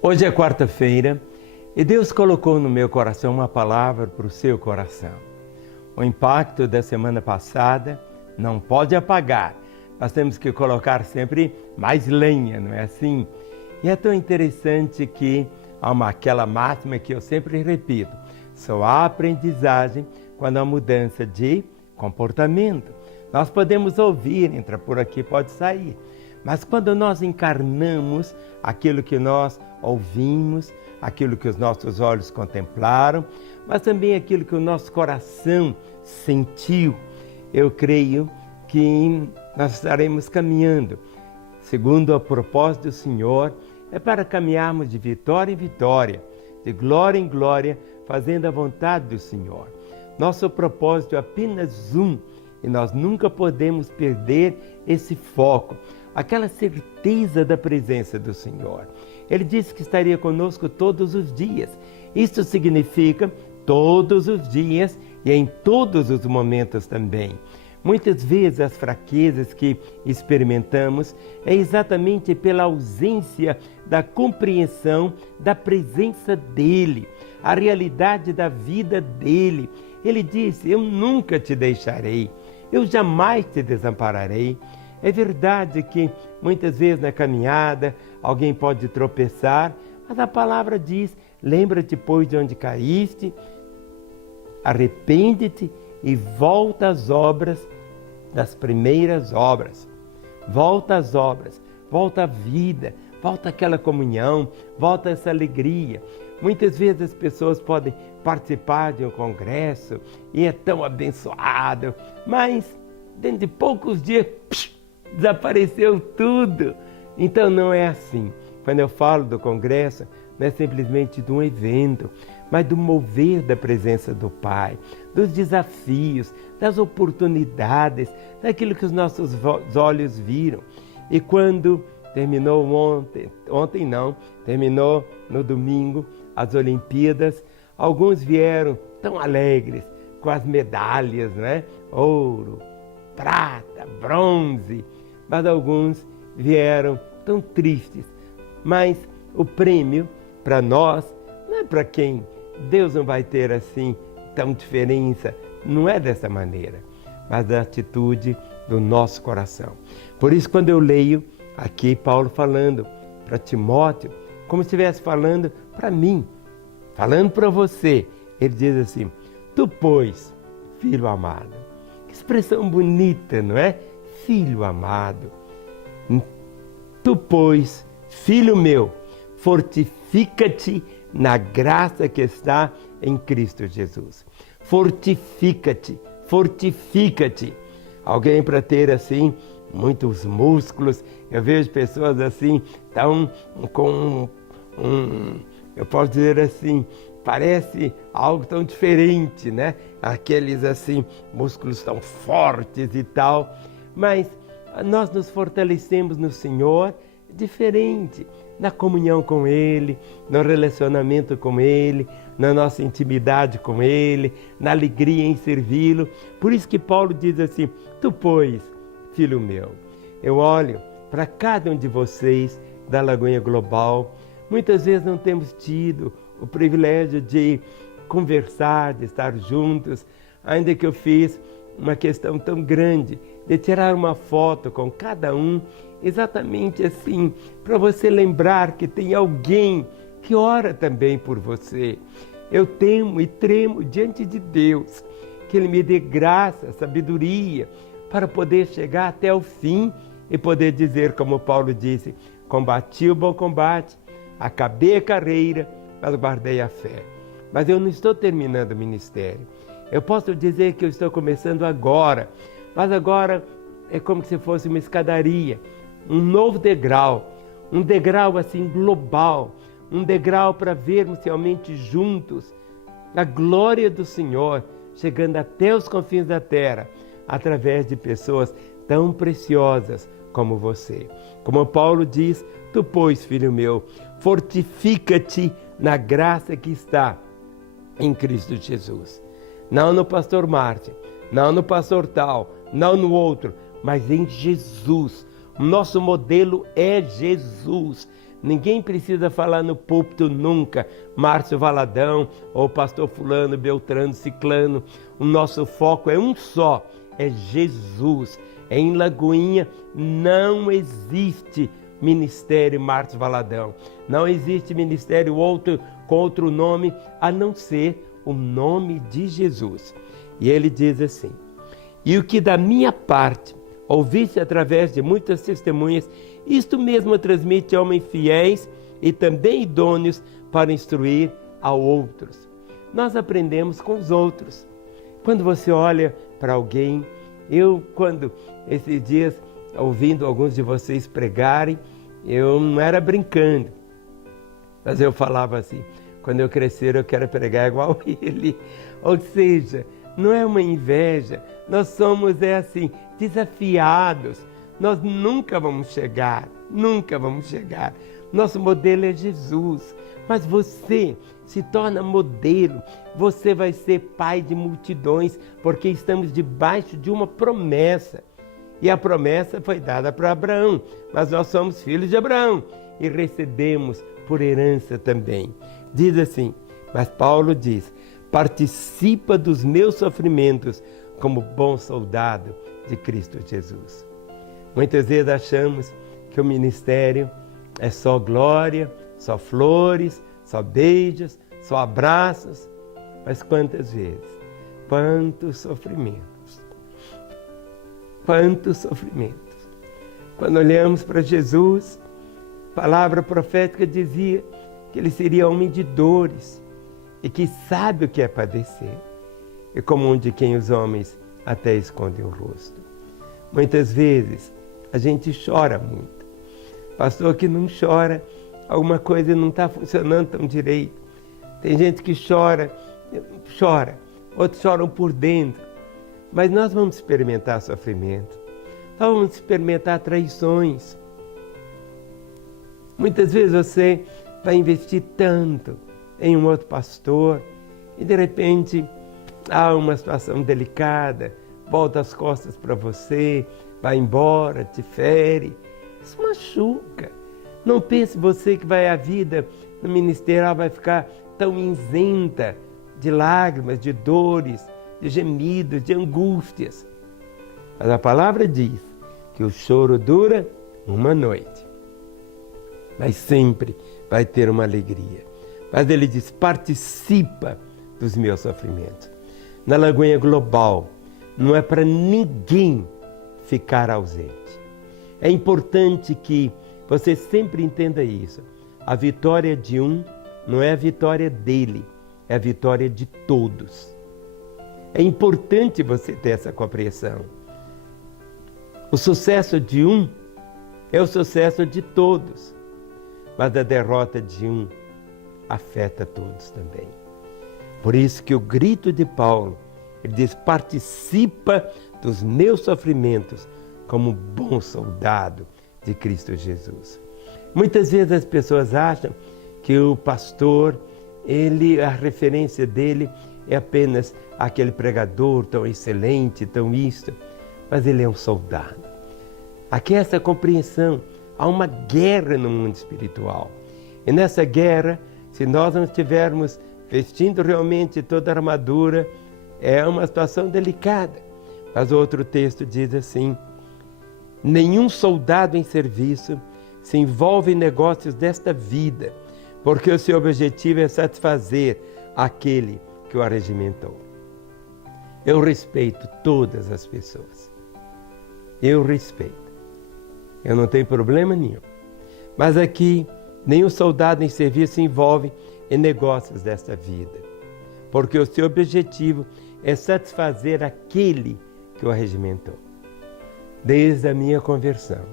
Hoje é quarta-feira e Deus colocou no meu coração uma palavra para o seu coração. O impacto da semana passada não pode apagar. Nós temos que colocar sempre mais lenha, não é assim? E é tão interessante que há aquela máxima que eu sempre repito: só há aprendizagem quando há mudança de comportamento. Nós podemos ouvir, entra por aqui, pode sair. Mas quando nós encarnamos aquilo que nós ouvimos, aquilo que os nossos olhos contemplaram, mas também aquilo que o nosso coração sentiu, eu creio que nós estaremos caminhando. Segundo o propósito do Senhor, é para caminharmos de vitória em vitória, de glória em glória, fazendo a vontade do Senhor. Nosso propósito é apenas um, e nós nunca podemos perder esse foco, aquela certeza da presença do Senhor. Ele disse que estaria conosco todos os dias. Isso significa todos os dias e em todos os momentos também. Muitas vezes as fraquezas que experimentamos é exatamente pela ausência da compreensão da presença dEle, a realidade da vida dEle. Ele disse: eu nunca te deixarei, eu jamais te desampararei. É verdade que muitas vezes na caminhada alguém pode tropeçar, mas a palavra diz: lembra-te, pois, de onde caíste, arrepende-te e volta às obras das primeiras obras. Volta às obras, volta à vida, volta àquela comunhão, volta a essa alegria. Muitas vezes as pessoas podem participar de um congresso e é tão abençoado, mas dentro de poucos dias desapareceu tudo. Então não é assim. Quando eu falo do congresso, não é simplesmente de um evento, mas do mover da presença do Pai, dos desafios, das oportunidades, daquilo que os nossos olhos viram. E quando terminou terminou no domingo as Olimpíadas, alguns vieram tão alegres com as medalhas, né? Ouro, prata, bronze, mas alguns vieram tão tristes. Mas o prêmio para nós não é para quem Deus não vai ter assim tão diferença, não é dessa maneira, mas da atitude do nosso coração. Por isso, quando eu leio aqui Paulo falando para Timóteo, como se estivesse falando para mim, falando para você, ele diz assim: tu, pois, filho amado. Que expressão bonita, não é? Filho amado. Tu, pois, filho meu, fortifica-te na graça que está em Cristo Jesus. Fortifica-te, fortifica-te. Alguém para ter assim muitos músculos, eu vejo pessoas assim, tão com eu posso dizer assim, parece algo tão diferente, né? Aqueles assim, músculos tão fortes e tal, mas nós nos fortalecemos no Senhor diferente, na comunhão com Ele, no relacionamento com Ele, na nossa intimidade com Ele, na alegria em servi-lo. Por isso que Paulo diz assim: tu, pois, filho meu. Eu olho para cada um de vocês da Lagoinha Global. Muitas vezes não temos tido o privilégio de conversar, de estar juntos, ainda que eu fiz uma questão tão grande de tirar uma foto com cada um, exatamente assim, para você lembrar que tem alguém que ora também por você. Eu temo e tremo diante de Deus, que Ele me dê graça, sabedoria, para poder chegar até o fim e poder dizer, como Paulo disse: combati o bom combate, acabei a carreira, mas guardei a fé. Mas eu não estou terminando o ministério. Eu posso dizer que eu estou começando agora, mas agora é como se fosse uma escadaria, um novo degrau, um degrau assim global, um degrau para vermos realmente juntos a glória do Senhor, chegando até os confins da terra, através de pessoas tão preciosas como você. Como Paulo diz: tu, pois, filho meu, fortifica-te na graça que está em Cristo Jesus. Não no pastor Márcio, não no pastor tal, não no outro, mas em Jesus, O nosso modelo é Jesus. Ninguém precisa falar no púlpito nunca, Márcio Valadão ou pastor fulano, Beltrano, Ciclano. O nosso foco é um só, é Jesus. Em Lagoinha não existe ministério Márcio Valadão. Não existe ministério com outro nome, a não ser o nome de Jesus. E ele diz assim: e o que da minha parte ouviste através de muitas testemunhas, isto mesmo transmite a homens fiéis e também idôneos para instruir a outros. Nós aprendemos com os outros. Quando você olha para alguém, quando esses dias, ouvindo alguns de vocês pregarem, eu não era brincando, mas eu falava assim: quando eu crescer eu quero pregar igual ele. Ou seja, não é uma inveja, nós somos desafiados. Nós nunca vamos chegar. Nosso modelo é Jesus, mas você se torna modelo, você vai ser pai de multidões, porque estamos debaixo de uma promessa. E a promessa foi dada para Abraão, mas nós somos filhos de Abraão e recebemos por herança também. Diz assim, mas Paulo diz: participa dos meus sofrimentos como bom soldado de Cristo Jesus. Muitas vezes achamos que o ministério é só glória, só flores, só beijos, só abraços. Mas quantas vezes, quantos sofrimentos. Quantos sofrimentos. Quando olhamos para Jesus, a palavra profética dizia que ele seria homem de dores e que sabe o que é padecer, e comum de quem os homens até escondem o rosto. Muitas vezes a gente chora muito. Pastor que não chora, alguma coisa não está funcionando tão direito. Tem gente que chora, outros choram por dentro. Mas nós vamos experimentar sofrimento, nós vamos experimentar traições. Muitas vezes você vai investir tanto em um outro pastor e de repente há uma situação delicada, volta as costas para você, vai embora, te fere. Isso machuca. Não pense você que a vida no ministério vai ficar tão isenta de lágrimas, de dores, de gemidos, de angústias. Mas a palavra diz que o choro dura uma noite, mas sempre vai ter uma alegria. Mas ele diz: participa dos meus sofrimentos. Na Lagoinha Global, não é para ninguém ficar ausente. É importante que você sempre entenda isso. A vitória de um não é a vitória dele, é a vitória de todos. É importante você ter essa compreensão. O sucesso de um é o sucesso de todos, mas a derrota de um afeta todos também. Por isso que o grito de Paulo, ele diz: participa dos meus sofrimentos como bom soldado de Cristo Jesus. Muitas vezes as pessoas acham que o pastor, a referência dele é apenas aquele pregador tão excelente, tão isto, mas ele é um soldado. Aqui é essa compreensão, há uma guerra no mundo espiritual. E nessa guerra, se nós não estivermos vestindo realmente toda a armadura, é uma situação delicada. Mas outro texto diz assim: nenhum soldado em serviço se envolve em negócios desta vida, porque o seu objetivo é satisfazer aquele que o arregimentou. Eu respeito todas as pessoas. Eu respeito. Eu não tenho problema nenhum. Mas aqui, nenhum soldado em serviço se envolve em negócios desta vida, porque o seu objetivo é satisfazer aquele que o arregimentou. Desde a minha conversão,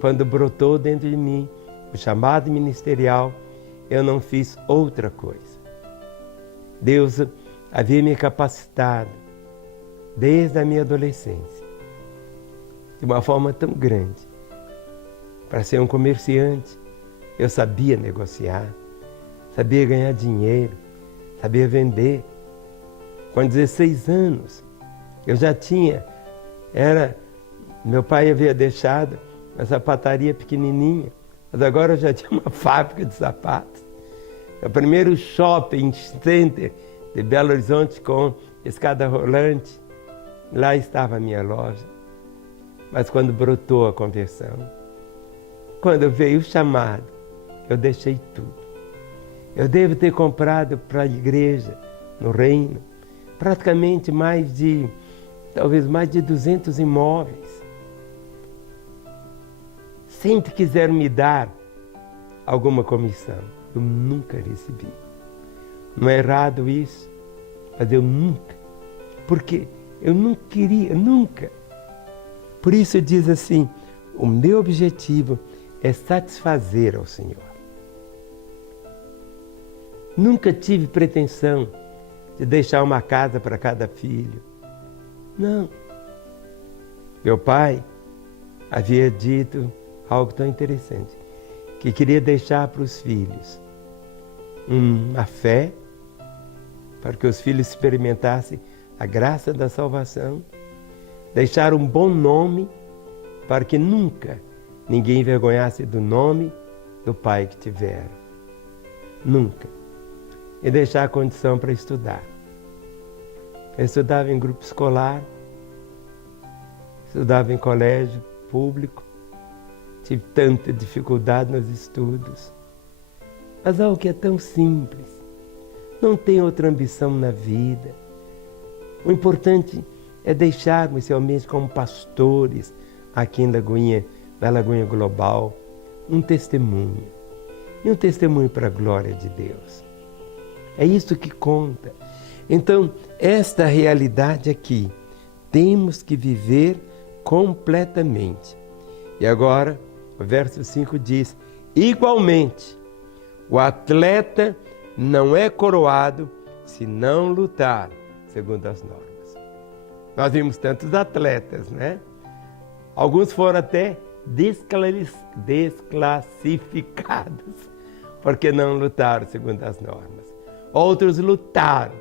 quando brotou dentro de mim o chamado ministerial, eu não fiz outra coisa. Deus havia me capacitado desde a minha adolescência, de uma forma tão grande, para ser um comerciante. Eu sabia negociar, sabia ganhar dinheiro, sabia vender. Com 16 anos, eu já tinha, meu pai havia deixado uma sapataria pequenininha, mas agora eu já tinha uma fábrica de sapatos. O primeiro shopping center de Belo Horizonte com escada rolante, lá estava a minha loja. Mas quando brotou a conversão, quando veio o chamado, eu deixei tudo. Eu devo ter comprado para a igreja, no reino, praticamente talvez mais de 200 imóveis. Sempre quiseram me dar alguma comissão. Eu nunca recebi. Não é errado isso, mas eu nunca. Porque eu não queria, nunca. Por isso diz assim, o meu objetivo é satisfazer ao Senhor. Nunca tive pretensão de deixar uma casa para cada filho. Não. Meu pai havia dito algo tão interessante, que queria deixar para os filhos uma fé, para que os filhos experimentassem a graça da salvação, deixar um bom nome, para que nunca ninguém envergonhasse do nome do pai que tiveram. Nunca. E deixar a condição para estudar. Eu estudava em grupo escolar, estudava em colégio público, tive tanta dificuldade nos estudos. Mas algo que é tão simples, não tem outra ambição na vida. O importante é deixarmos realmente como pastores aqui na Lagoinha Global, um testemunho. E um testemunho para a glória de Deus. É isso que conta. Então, esta realidade aqui, temos que viver completamente. E agora, o verso 5 diz, igualmente, o atleta não é coroado se não lutar segundo as normas. Nós vimos tantos atletas, né? Alguns foram até desclassificados, porque não lutaram segundo as normas. Outros lutaram,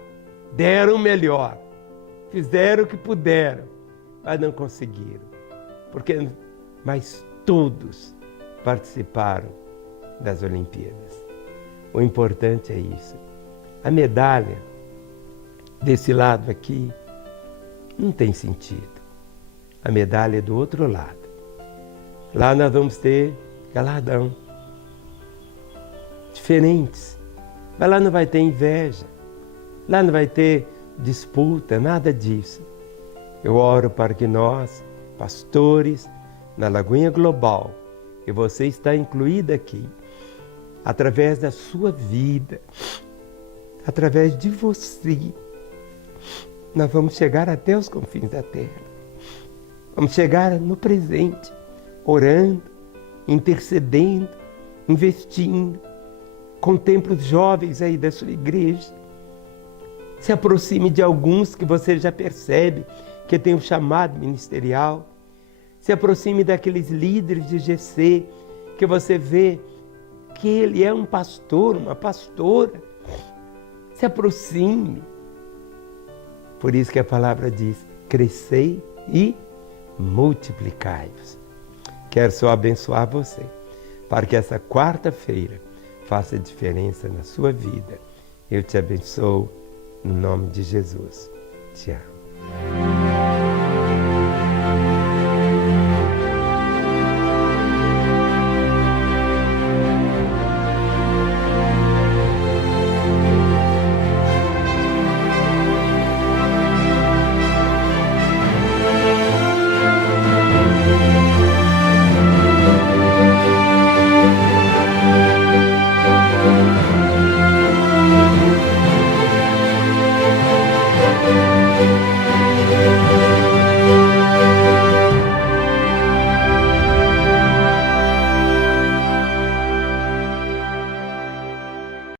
deram o melhor, fizeram o que puderam, mas não conseguiram. Mas todos participaram das Olimpíadas. O importante é isso. A medalha desse lado aqui não tem sentido. A medalha é do outro lado. Lá nós vamos ter galardão. Diferentes. Mas lá não vai ter inveja. Lá não vai ter disputa, nada disso. Eu oro para que nós, pastores, na Lagoinha Global, e você está incluído aqui, através da sua vida, através de você, nós vamos chegar até os confins da terra. Vamos chegar no presente, orando, intercedendo, investindo. Contemple os jovens aí da sua igreja. Se aproxime de alguns que você já percebe que tem um chamado ministerial. Se aproxime daqueles líderes de GC que você vê que ele é um pastor, uma pastora. Se aproxime. Por isso que a palavra diz, crescei e multiplicai-vos. Quero só abençoar você, para que essa quarta-feira faça diferença na sua vida. Eu te abençoo, no nome de Jesus. Te amo.